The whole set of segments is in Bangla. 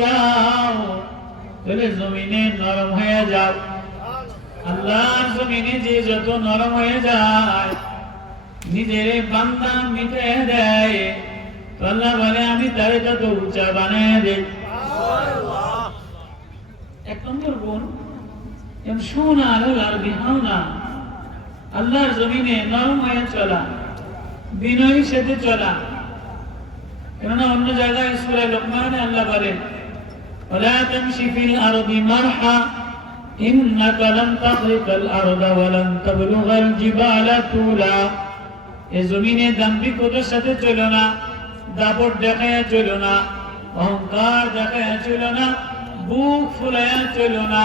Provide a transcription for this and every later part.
যাও তাহলে জমিনে নরম হয়ে যাও। আল্লাহর জমিনে যে যত নরম হয়ে যায়, নিজের বান্দা মিটে দেয়, তো আল্লাহ বলে আমি তারে তত উঁচা বানিয়ে দেই। এক নম্বর গুণ শোনা আল্লাহর বিহাওনা, আল্লাহর জমিনে নরম হয়ে চলা, বিনয়ীর সাথে চলা। কেননা অন্য জায়গায় সূরা লোকমানে আল্লাহ বলেন ওয়ালা তামশি ফিল আরদি মারহা ইন্নাকা লান তাখরিকাল আরদা ওয়া লান তাবলুগাল জিবালা তুলা। এই জমিনে দাম্ভিকতার সাথে চলো না, দাপট দেখায়া চলো না, অহংকার দেখায়া চলো না, বুক ফুলায়া চলো না।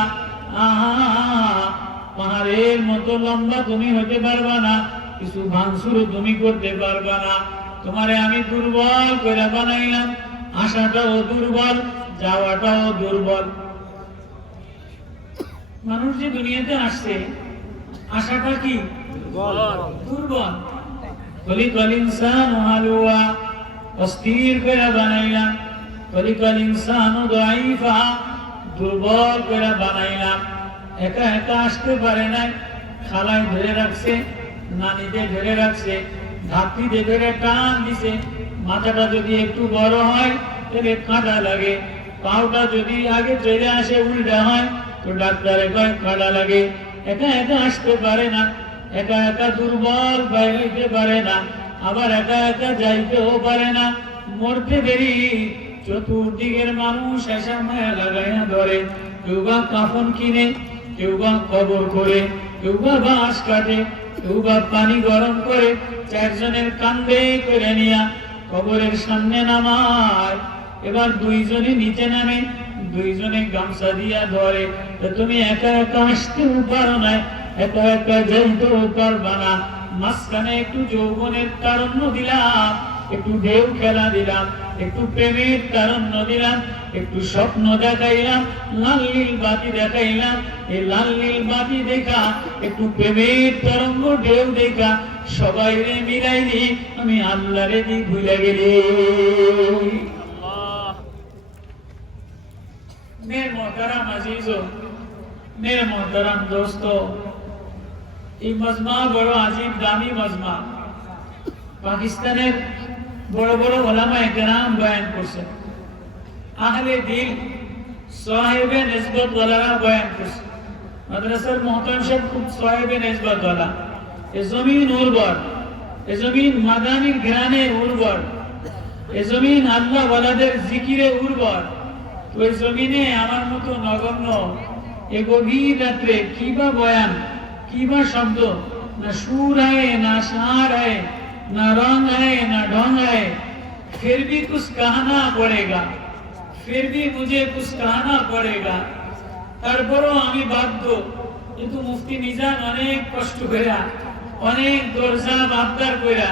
পাহাড়ের মতো লম্বা তুমি হতে পারবা না, কিছু ভাঙচুর তুমি করতে পারবা না। তোমারে আমি দুর্বল করে বানাইলাম, আশাটাও দুর্বল, যাওয়াটাও দুর্বল। মানুষ যে দুনিয়াতে আসছে আশাটা কি দুর্বল। খলিকাল ইনসানু হালুয়া, অস্থির করে বানাইলাম। খলিকাল ইনসানু দাঈফা, দুর্বল করে বানাইলাম। একা একা আসতে পারে নাই, খালায় ধরে রাখছে, নানিতে ধরে রাখছে, ধাত্রীতে ধরে টান দিছে। মাথাটা যদি একটু বড় হয় তাহলে কাঁটা লাগে, পাওটা যদি আগে চলে আসে উল্টা হয় তো ডাক্তারে কয় কাঁটা লাগে। একা একা আসতে পারে না, একা একা দুর্বল বাইরে পারে না, আবার একা একা যাইতেও পারে না। মরতে দেরি, চতুর্দিকের মানুষ এসে মায়া লাগাইয়া ধরে। কেউ বা কাফন কিনে, কেউ বা কবর করে, কেউ বা বাঁশ কাটে, কেউ বা পানি গরম করে চারজনের কান্দে করে নিয়া কবরের সামনে নামায়। এবার দুইজনে নিচে নামে, দুইজনে গামছা দিয়া ধরে। তুমি একা একা আসতেও পারো না, একা একা যাইতেও পারবা না। মাঝখানে একটু যৌবনের তারণ্য দিলাম, একটু ঢেউ খেলা দিলাম, একটু প্রেমের তারণ্য দিলাম, একটু স্বপ্ন দেখাইলাম, লাল নীল বাতি দেখাইলাম। এই লাল নীল বাতি দেখা, একটু প্রেমের তরঙ্গ ঢেউ দেখা সবাই রে মিলাইলি, আমি আল্লাহ রে দি ভুলে গেলি। মেরে মোহতারাম আজিজো, মেরে মোহতারাম দোস্তো, এই মজমা বড় আজিব দামি মজমা। পাকিস্তানের বড় বড় ওলামায়ে কেরাম বয়ান করছে, আহলে দিল সাহেবে নিসবত ওয়ালারা বয়ান করছে। মাদ্রাসার মুহতারাম সাহেব খুব সাহেবে নিসবত ওয়ালা। এ জমিন উর্বর, এ জমিন মাদানির ঘ্রাণে উর্বর, এ জমিন আল্লাহ ওয়ালাদের জিকিরে উর্বর। তো এই জমিনে আমার মতো নগণ্য এ গভীর রাত্রে কিবা বয়ান, কিবা শব্দ, না সুর আয়ে না সার আয়ে না রং আয়ে না ढंग आए, फिर भी कुछ कहना पड़ेगा, फिर भी मुझे कुछ कहना पड़ेगा। তারপরও আমি বাধ্য। কিন্তু মুফতি মিজান অনেক কষ্ট কইরা, অনেক দরজা আবদার কইরা,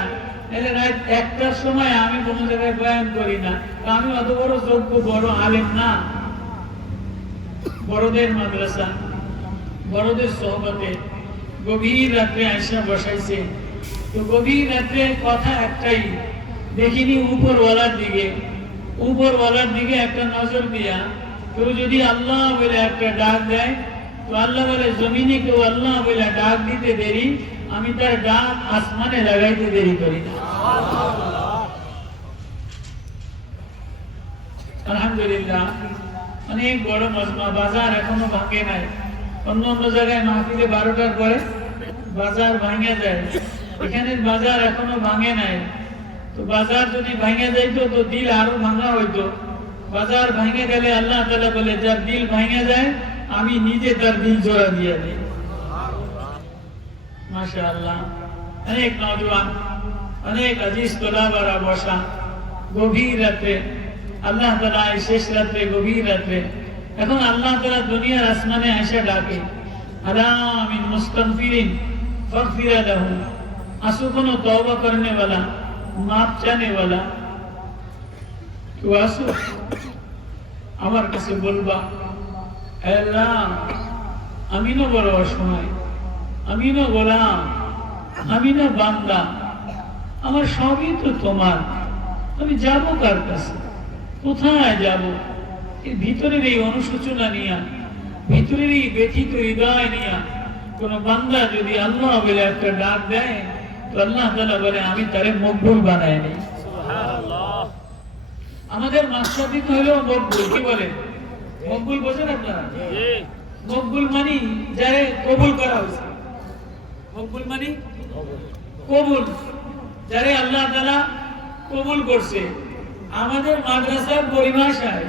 এলে রাত 1টার সময় আমি কোনো জায়গায় বয়ান করি না। আমি অত বড় যোগ্য বড় আলেম না। বড়দের মাদ্রাসা, বড়দের সোহবতে গভীর রাত্রে আয়সা বসাইছে। তো গভীর রাত্রে কথা একটাই, দেখিনি উপরওয়ালার দিকে, উপরওয়ালার দিকে একটা নজর দিয়া কেউ যদি আল্লাহ বলে একটা ডাক দেয়, তো আল্লাহ বলে জমিনে কেউ আল্লাহ বলে ডাক দিতে দেরি, আমি তার ডাক আসমানে লাগাইতে দেরি করি না। আলহামদুলিল্লাহ, অনেক বড় মজমা। বাজার এখনো ভাঙে নাই। অন্য অন্য জায়গায় মাহফিলে 12টার পরে বাজার ভাঙে যায়, এখানের বাজার এখনো ভাঙে নাই। তো বাজার যদি ভাঙে যাইতো তো দিল আরো ভাঙা হইতো। বাজার ভাঙে গেলে আল্লাহ তাআলা বলে যার দিল ভাঙে যায় আমি নিজে তার দিল জোড়া দিয়ে দিই। মাশাআল্লাহ, অনেক নওজোয়ান, অনেক আজিজ তোলাবারা বসা গভীর রাতে। আল্লাহ তাআলা এই শেষ রাতে, গভীর রাতে এখন আল্লাহ তাআলা দুনিয়ার আসমানে এসে ডাকে, আলা মিন মুস্তাগফিরিন ফাগফির লাহু। আসো কোনো তওবা করনে वाला, মাপ চানে वाला, তো আসো আমার কাছে বলবা, আল্লাহ আমি না বড় অসহায়, আমি না গোলাম, আমি না বান্দা, আমার সবই তো তোমার, আমি যাবো কার কাছে, কোথায় যাব? এর ভিতরের এই অনুশোচনা নিয়া, ভিতরের এই ব্যথিত হৃদয় নিয়া কোন বান্দা যদি আল্লাহ বলে একটা ডাক দেয়, তো আল্লাহ তাআলা বলে আমি তারে মকবুল বানাইনি। সুবহানাল্লাহ। আমাদের মাকসাদিক হলো মকবুল। কি বলে মকবুল? বোঝেন আপনারা? জি। মকবুল মানে যারে কবুল করা হয়েছে। মকবুল মানে কবুল, যারে আল্লাহ তাআলা কবুল করছে। আমাদের মাদ্রাসার পরিভাষায়